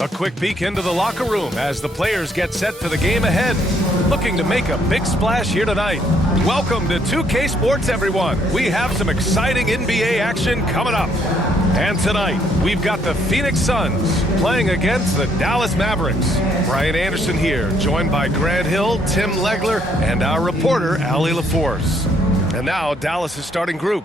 A quick peek into the locker room as the players get set for the game ahead. Looking to make a big splash here tonight. Welcome to 2K Sports, everyone. We have some exciting NBA action coming up. And tonight, we've got the Phoenix Suns playing against the Dallas Mavericks. Brian Anderson here, joined by Grant Hill, Tim Legler, and our reporter, Allie LaForce. And now, Dallas' starting group.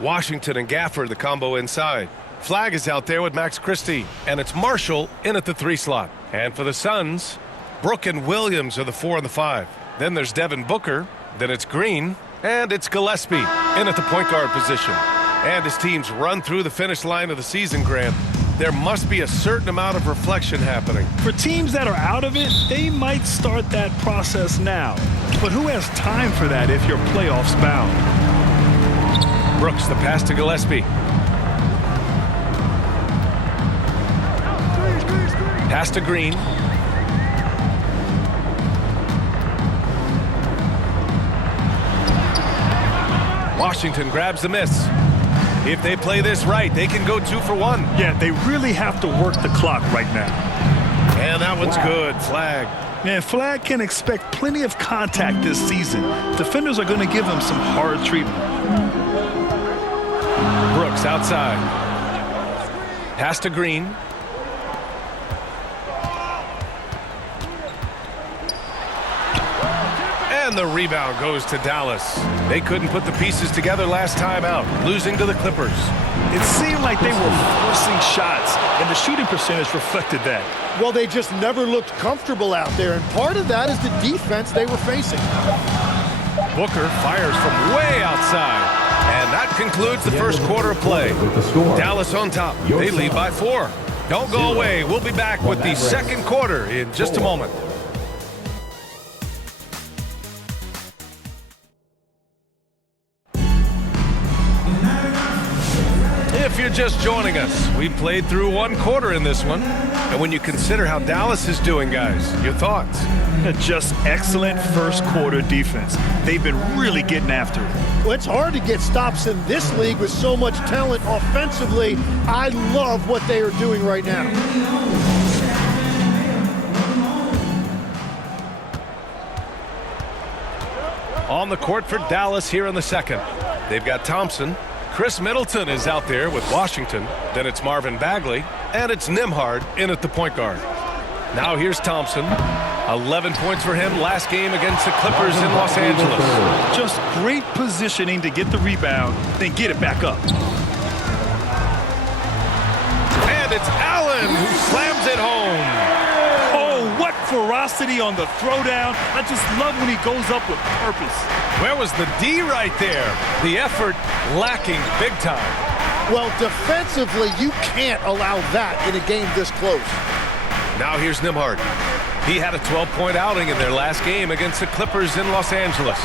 Washington and Gafford, the combo inside. Flagg is out there with Max Christie, and it's Marshall in at the 3 slot. And for the Suns, Brook and Williams are the 4 and the 5. Then there's Devin Booker, then it's Green, and it's Gillespie in at the point guard position. And as teams run through the finish line of the season, Grant, there must be a certain amount of reflection happening. For teams that are out of it, they might start that process now. But who has time for that if you're playoffs bound? Brooks, the pass to Gillespie. Pass to Green. Washington grabs the miss. If they play this right, they can go 2 for 1. Yeah, they really have to work the clock right now. And that one's good. Flagg. Man, Flagg can expect plenty of contact this season. Defenders are going to give him some hard treatment. Brooks outside. Pass to Green. And the rebound goes to Dallas. They couldn't put the pieces together last time out, losing to the Clippers. It seemed like they were forcing shots, and the shooting percentage reflected that. Well, they just never looked comfortable out there, and part of that is the defense they were facing. Booker fires from way outside, and that concludes the first quarter of play. Dallas on top. They lead by 4. Don't go away. We'll be back with the second quarter in just a moment. If you're just joining us, we played through 1 quarter in this one. And when you consider how Dallas is doing, guys, your thoughts? Just excellent first quarter defense. They've been really getting after it. Well, it's hard to get stops in this league with so much talent offensively. I love what they are doing right now. On the court for Dallas here in the second. They've got Thompson. Chris Middleton is out there with Washington. Then it's Marvin Bagley. And it's Nembhard in at the point guard. Now here's Thompson. 11 points for him last game against the Clippers in Los Angeles. Just great positioning to get the rebound, then get it back up. And it's Allen who slams it home. Oh, what ferocity on the throwdown. I just love when he goes up with purpose. Where was the D right there? The effort lacking big time. Well, defensively, you can't allow that in a game this close. Now here's Nembhard. He had a 12-point outing in their last game against the Clippers in Los Angeles.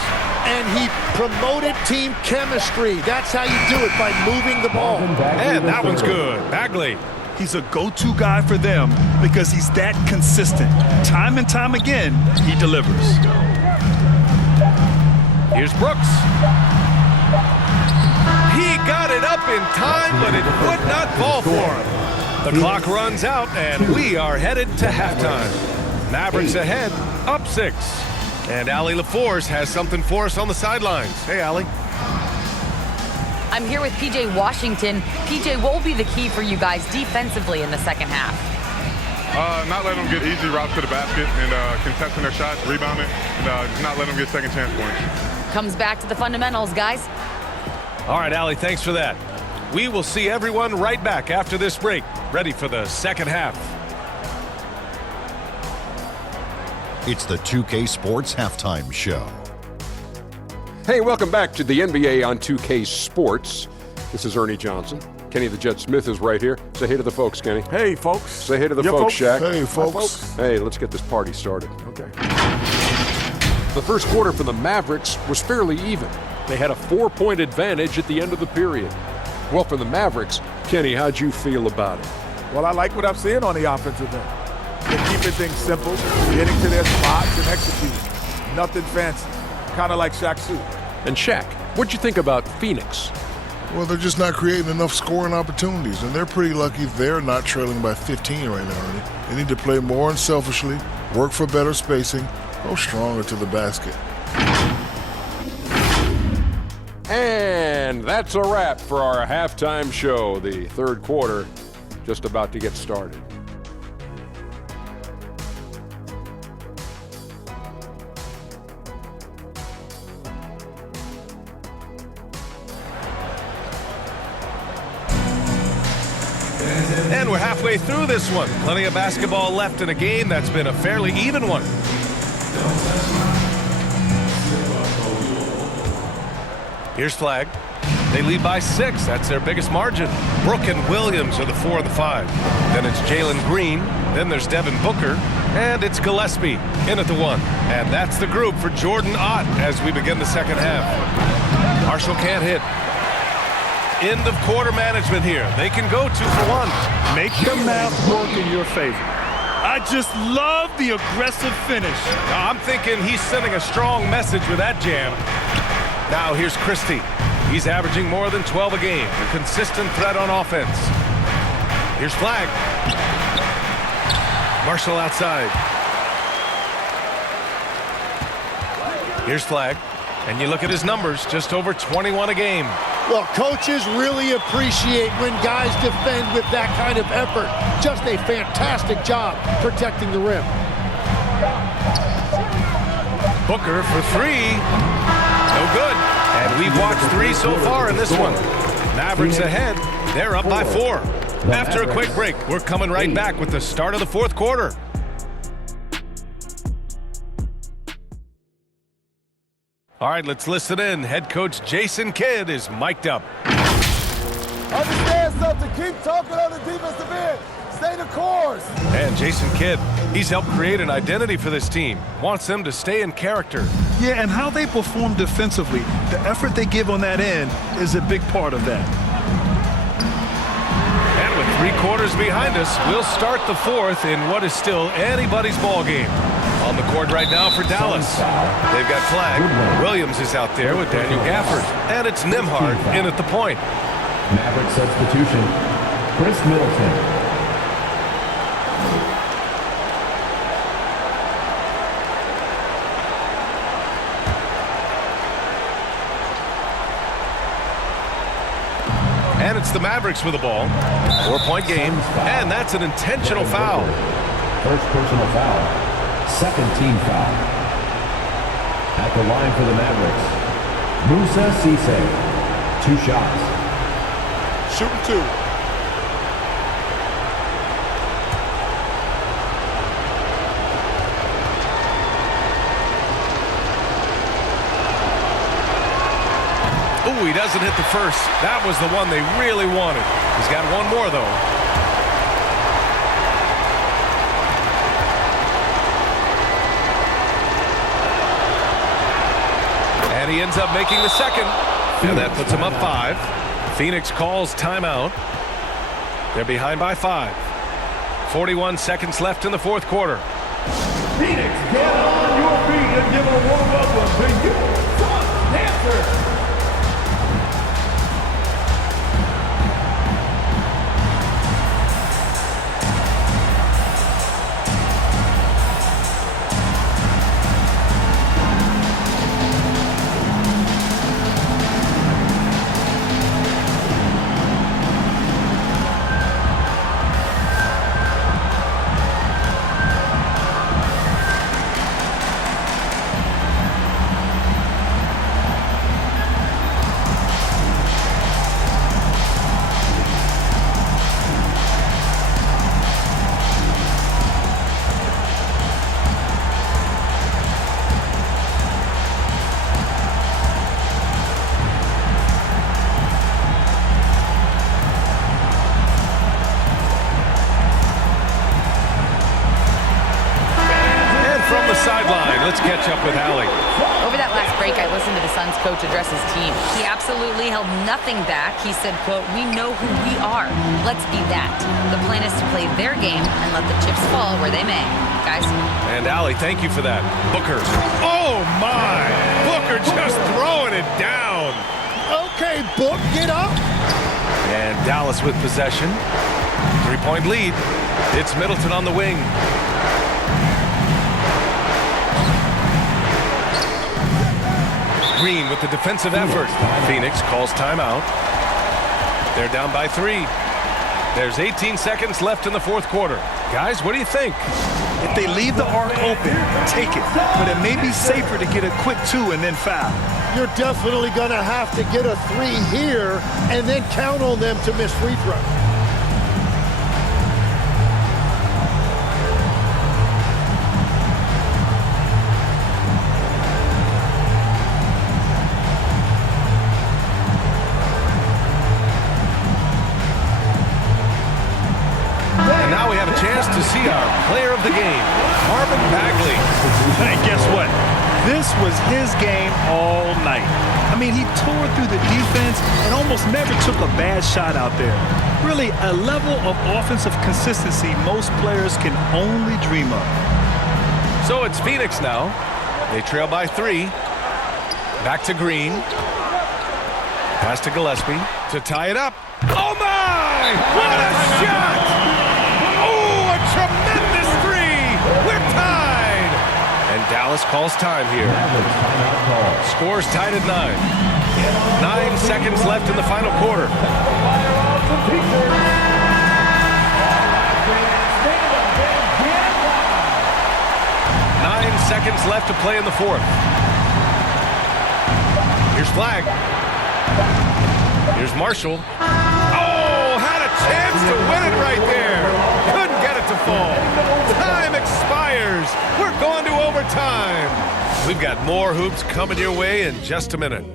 And he promoted team chemistry. That's how you do it, by moving the ball. And that one's good. Bagley. He's a go-to guy for them because he's that consistent. Time and time again, he delivers. Here's Brooks. He got it up in time, but it would not fall for him. The clock runs out, and we are headed to halftime. Mavericks ahead, up 6. And Allie LaForce has something for us on the sidelines. Hey, Allie. I'm here with P.J. Washington. P.J., what will be the key for you guys defensively in the second half? Not letting them get easy routes to the basket and contesting their shots, rebounding, and just not letting them get second chance points. Comes back to the fundamentals, guys. All right, Allie, thanks for that. We will see everyone right back after this break, ready for the second half. It's the 2K Sports Halftime Show. Hey, welcome back to the NBA on 2K Sports. This is Ernie Johnson. Kenny the Jet Smith is right here. Say hey to the folks, Kenny. Hey, folks. Say hey to the folks, Shaq. Hey, folks. Hey, let's get this party started. Okay. The first quarter for the Mavericks was fairly even. They had a 4-point advantage at the end of the period. Well, for the Mavericks, Kenny, how'd you feel about it? Well, I like what I'm seeing on the offensive end. They're keeping things simple, getting to their spots and executing. Nothing fancy. Kind of like Shaq's suit. And Shaq, what'd you think about Phoenix? Well, they're just not creating enough scoring opportunities, and they're pretty lucky they're not trailing by 15 right now, Ernie. They need to play more unselfishly, work for better spacing, go stronger to the basket. And that's a wrap for our halftime show. The third quarter just about to get started. And we're halfway through this one. Plenty of basketball left in a game that's been a fairly even one. Here's Flagg. They lead by 6. That's their biggest margin. Brooke and Williams are the 4 and the 5. Then it's Jalen Green. Then there's Devin Booker. And it's Gillespie in at the 1. And that's the group for Jordan Ott as we begin the second half. Marshall can't hit. End of quarter management here. They can go 2 for 1. Make the math work in your favor. I just love the aggressive finish. Now, I'm thinking he's sending a strong message with that jam. Now here's Christie. He's averaging more than 12 a game. A consistent threat on offense. Here's Flagg. Marshall outside. Here's Flagg. And you look at his numbers, just over 21 a game. Well, coaches really appreciate when guys defend with that kind of effort. Just a fantastic job protecting the rim. Booker for 3. No good. And we've watched 3 so far in this one. Mavericks ahead. They're up by 4. After a quick break, we're coming right back with the start of the fourth quarter. All right, let's listen in. Head coach Jason Kidd is mic'd up. Understand something. Keep talking on the defensive end. Stay the course. And Jason Kidd, he's helped create an identity for this team. Wants them to stay in character. Yeah, and how they perform defensively, the effort they give on that end is a big part of that. And with 3 quarters behind us, we'll start the fourth in what is still anybody's ball game. On the court right now for Dallas. They've got Flagg. Williams is out there with Daniel Gafford. And it's Nembhard in at the point. Maverick substitution, Chris Middleton. And it's the Mavericks with the ball. 4-point game. And that's an intentional foul. First personal foul. Second team foul. At the line for the Mavericks, Musa Cisse. 2 shots. Shooting 2. Ooh, he doesn't hit the first. That was the one they really wanted. He's got one more, though. And he ends up making the second. And that puts him up 5. Phoenix calls timeout. They're behind by 5. 41 seconds left in the fourth quarter. Phoenix, get on your feet and give a warm welcome to your front dancer. Let's catch up with Allie. Over that last break, I listened to the Suns coach address his team. He absolutely held nothing back. He said, quote, "We know who we are. Let's be that." The plan is to play their game and let the chips fall where they may. Guys. And Allie, thank you for that. Booker. Oh, my. Booker just throwing it down. Okay, Book, get up. And Dallas with possession. 3-point lead. It's Middleton on the wing. Green with the defensive effort. Phoenix calls timeout. They're down by 3. There's 18 seconds left in the fourth quarter. Guys, what do you think? If they leave the arc open, take it. But it may be safer to get a quick 2 and then foul. You're definitely going to have to get a 3 here and then count on them to miss free throws. Chance to see our player of the game, Marvin Bagley. Hey, guess what? This was his game all night. I mean, he tore through the defense and almost never took a bad shot out there. Really, a level of offensive consistency most players can only dream of. So it's Phoenix now. They trail by 3. Back to Green. Pass to Gillespie to tie it up. Oh, my! What a shot! Tremendous 3! We're tied! And Dallas calls time here. Scores tied at 9. 9 seconds left in the final quarter. 9 seconds left to play in the fourth. Here's Flagg. Here's Marshall. Oh, had a chance to win it right there. Couldn't get it to fall. Time expires. We're going to overtime. We've got more hoops coming your way in just a minute.